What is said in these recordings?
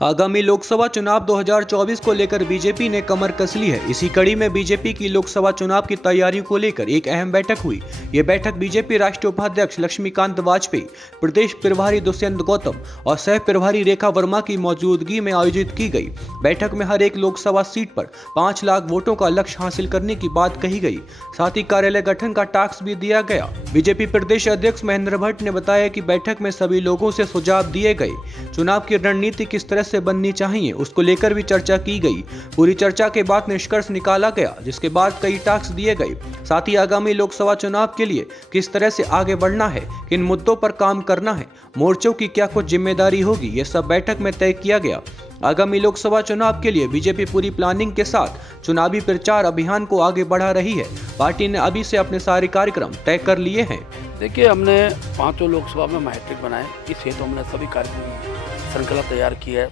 आगामी लोकसभा चुनाव 2024 को लेकर बीजेपी ने कमर कस ली है। इसी कड़ी में बीजेपी की लोकसभा चुनाव की तैयारियों को लेकर एक अहम बैठक हुई। यह बैठक बीजेपी राष्ट्रीय उपाध्यक्ष लक्ष्मीकांत वाजपेयी, प्रदेश प्रभारी दुष्यंत गौतम और सह प्रभारी रेखा वर्मा की मौजूदगी में आयोजित की गई। बैठक में हर एक लोकसभा सीट पर 5 लाख वोटों का लक्ष्य हासिल करने की बात कही गई। साथ ही कार्यालय गठन का टास्क भी दिया गया। बीजेपी प्रदेश अध्यक्ष महेंद्र भट्ट ने बताया कि बैठक में सभी लोगों से सुझाव दिए गए। चुनाव की रणनीति किस तरह से बननी चाहिए उसको लेकर भी चर्चा की गई। पूरी चर्चा के बाद निष्कर्ष निकाला गया, जिसके बाद कई टास्क दिए गए। साथ ही आगामी लोकसभा चुनाव के लिए किस तरह से आगे बढ़ना है, किन मुद्दों पर काम करना है, मोर्चों की क्या कुछ जिम्मेदारी होगी, ये सब बैठक में तय किया गया। आगामी लोकसभा चुनाव के लिए बीजेपी पूरी प्लानिंग के साथ चुनावी प्रचार अभियान को आगे बढ़ा रही है। पार्टी ने अभी से अपने सारे कार्यक्रम तय कर लिए हैं। देखिए, हमने 5 लोकसभा में मैट्रिक बनाए, इस हेतु हमने सभी कार्यक्रम श्रृंखला तैयार की है,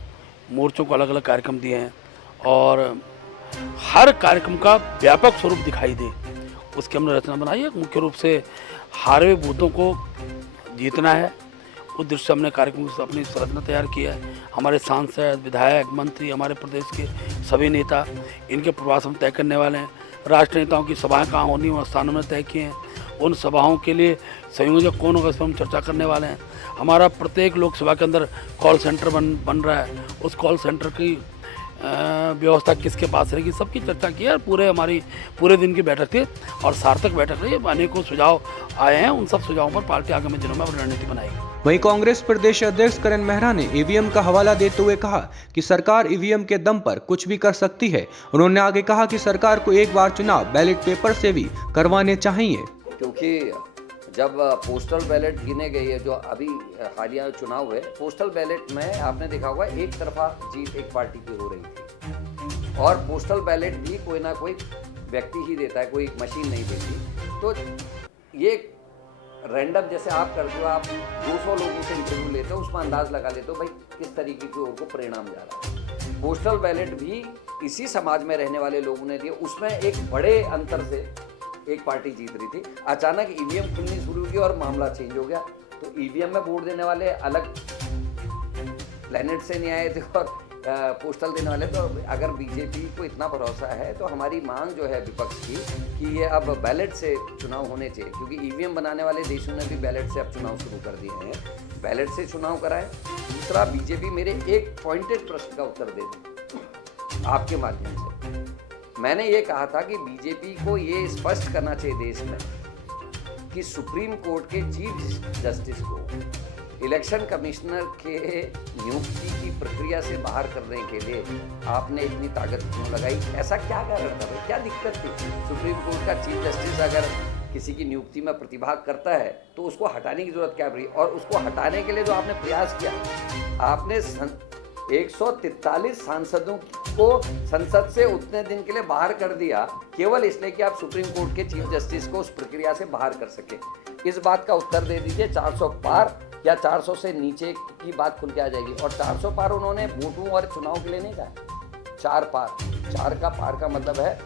मोर्चों को अलग अलग कार्यक्रम दिए हैं और हर कार्यक्रम का व्यापक स्वरूप दिखाई दे उसकी हमने रचना बनाई है। मुख्य रूप से हारे हुए बूथों को जीतना है, उस दृष्टि से हमने कार्यक्रम से अपनी संरचना तैयार की है। हमारे सांसद, विधायक, मंत्री, हमारे प्रदेश के सभी नेता, इनके प्रवास हम तय करने वाले हैं। राष्ट्र नेताओं की सभाएं कहाँ होनी वो स्थानों में तय किए हैं। उन सभाओं के लिए संयोजक कौन होगा, इस पर हम चर्चा करने वाले हैं। हमारा प्रत्येक लोकसभा के अंदर कॉल सेंटर बन रहा है, उस कॉल सेंटर की व्यवस्था किसके पास रहेगी, सबकी चर्चा की है। पूरे दिन की बैठक थी और सार्थक बैठक रही। अनेकों सुझाव आए हैं, उन सब सुझावों पर पार्टी आगामी दिनों में अपनी रणनीति बनाएगी। वहीं कांग्रेस प्रदेश अध्यक्ष करण मेहरा ने ईवीएम का हवाला देते हुए कहा कि सरकार ईवीएम के दम पर कुछ भी कर सकती है। उन्होंने आगे कहा कि सरकार को एक बार चुनाव बैलेट पेपर से भी करवाने चाहिए, क्योंकि जब पोस्टल बैलेट गिने गए है, जो अभी हालिया चुनाव है, पोस्टल बैलेट में आपने देखा होगा एक तरफा जीत एक पार्टी की हो रही थी और पोस्टल बैलेट भी कोई ना कोई व्यक्ति ही देता है, कोई मशीन नहीं देती। तो ये रैंडम जैसे आप करते हो, आप 200 लोगों से इंटरव्यू लेते हो, उसमें अंदाज लगा लेते हो भाई किस तरीके की ओर को परिणाम जा रहा है। पोस्टल बैलेट भी इसी समाज में रहने वाले लोगों ने दिए, उसमें एक बड़े अंतर से एक पार्टी जीत रही थी। अचानक ईवीएम खुलनी शुरू हुई और मामला चेंज हो गया। तो ईवीएम में वोट देने वाले अलग प्लेनेट से नहीं आए थे और पोस्टल देने वाले। तो अगर बीजेपी को इतना भरोसा है तो हमारी मांग जो है विपक्ष की कि ये अब बैलेट से चुनाव होने चाहिए, क्योंकि ईवीएम बनाने वाले देशों ने भी बैलेट से अब चुनाव शुरू कर दिए हैं। बैलेट से चुनाव कराएं। दूसरा, बीजेपी मेरे एक पॉइंटेड प्रश्न का उत्तर दे दे आपके माध्यम से। मैंने ये कहा था कि बीजेपी को ये स्पष्ट करना चाहिए देश में कि सुप्रीम कोर्ट के चीफ जस्टिस को इलेक्शन कमिश्नर के नियुक्ति की प्रक्रिया से बाहर करने के लिए आपने इतनी ताकत क्यों लगाई? ऐसा क्या कारण था भाई, क्या दिक्कत थी? सुप्रीम कोर्ट का चीफ जस्टिस अगर किसी की नियुक्ति में प्रतिभाग करता है तो उसको हटाने की जरूरत क्या पड़ी? और उसको हटाने के लिए जो आपने प्रयास किया, आपने 143 सांसदों को संसद से उतने दिन के लिए बाहर कर दिया, केवल इसलिए कि आप सुप्रीम कोर्ट के चीफ जस्टिस को उस प्रक्रिया से बाहर कर सके। इस बात का उत्तर दे दीजिए। 400 पार या 400 से नीचे की बात खुल के आ जाएगी। और 400 पार उन्होंने वोटों और चुनाव के लिए नहीं कहा, 4 पार। 4 का पार का मतलब है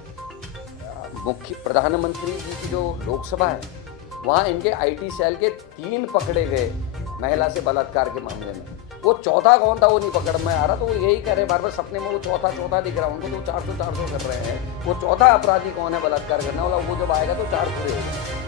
मुख्य प्रधानमंत्री जी की जो लोकसभा है, वहाँ इनके IT सेल के 3 पकड़े गए महिला से बलात्कार के मामले में। वो चौथा कौन था वो नहीं पकड़ में आ रहा। तो वो यही कह रहे बार बार सपने में, वो चौथा दिख रहा है उनको, तो 400 कर रहे हैं। वो चौथा अपराधी कौन है बलात्कार करने वाला, वो जब आएगा तो 4 पूरे हो जाएंगे।